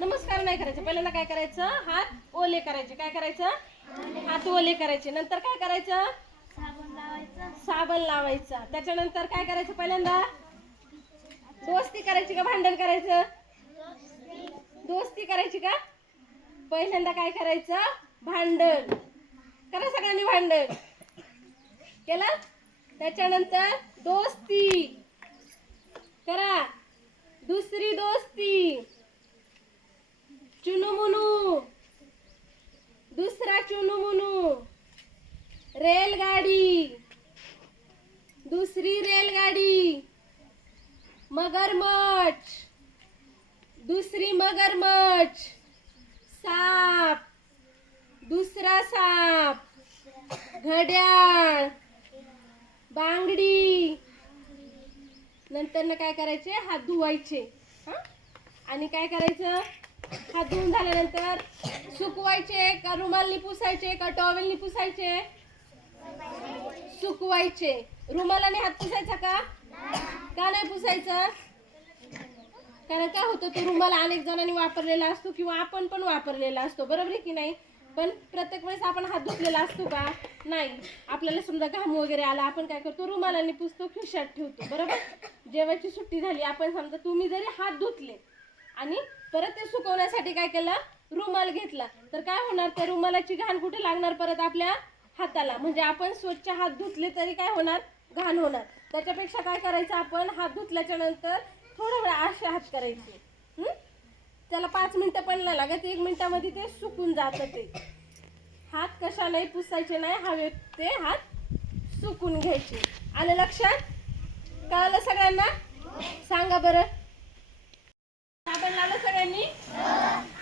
नमस्कार नाही करायचं. पहिल्यांदा काय करायचं? हात ओले करायचे. काय करायचं? हात ओले करायचे. नंतर काय करायचं? साबण लावायचं. साबण लावायचा त्याच्यानंतर काय करायचं पहिल्यांदा? दोस्ती करायची का भांडण करायचं? दोस्ती करायची का? पहिल्यांदा काय करायचं? भांडण. करा सगळ्यांनी भांडण. केलं? त्याच्यानंतर दोस्ती. करा. दुसरी दोस्ती. चुनुमुनू। दुसरा चुनुमुनू। रेलगाडी। दुसरी रेलगाडी। मगरमच्छ। दुसरी मगरमच्छ। साप। दुसरा साप। घड्याळ। बांगडी। नंतर ना काय करायचे? हात धुवायचे. आणि काय करायचं? हात धुवून झाल्यानंतर सुकवायचे का रुमालनी पुसायचे का टॉवेलनी पुसायचे? सुकवायचे. रुमालाने हात पुसायचा का? का नाही पुसायचा? कारण काय होतं तो रुमाल अनेक जणांनी वापरलेला असतो किंवा आपण पण वापरलेला असतो. बरोबर आहे की नाही? पण प्रत्येक वेळेस आपण हात धुतलेला असतो का? नाही. आपल्याला समजा घाम वगैरे आला आपण काय करतो? रुमालाने पुसतो खिशात ठेवतो. बरोबर? जेवायची सुट्टी झाली आपण समजा तुम्ही जरी हात धुतले आणि परत ते सुकवण्यासाठी काय केलं? रुमाल घेतला. तर काय होणार? त्या रुमालाची घाण कुठे लागणार परत आपल्या हाताला? म्हणजे आपण स्वच्छ हात धुतले तरी काय होणार? घाण होणार. त्याच्यापेक्षा काय करायचं आपण? हात धुतल्याच्या नंतर थोडा वेळ असे हात करायचे. त्याला पाच मिनटं पण नाही लागत. एक मिनिटामध्ये ते सुकून जातं ते. हात कशालाही पुसायचे नाही हवेत ते हात सुकून घ्यायचे. आलं लक्षात? कळलं सगळ्यांना? सांगा बरं साबण लावलं सगळ्यांनी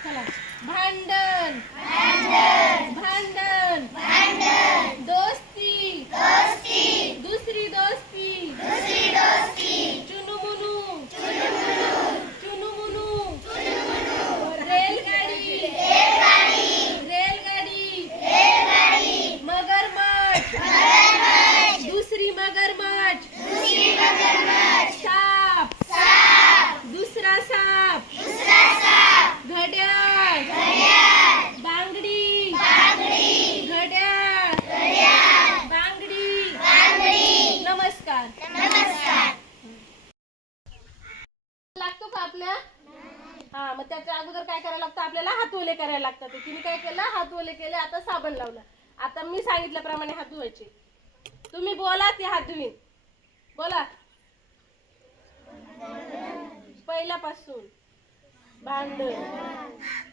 चला भांडण भांडण दोस्ती दुसरी दोस्ती चुनुमुनू चुनुमुनू रेलगाडी रेलगाडी मगरमच्छ दुसरी मगरमच्छ साप दुसरा साप घड्याळ बांगडी घड्याळ बांगडी नमस्कार लागतो का आपल्या हा मग त्याच्या अगोदर काय करायला लागतं? आपल्याला हात ओले करायला लागतात. तिने काय केलं? हात ओले केले आता साबण लावलं. आता मी सांगितल्याप्रमाणे हात धुवायचे. तुम्ही बोला ते हात धुवीन. बोला. पहिल्यापासून. भांडण.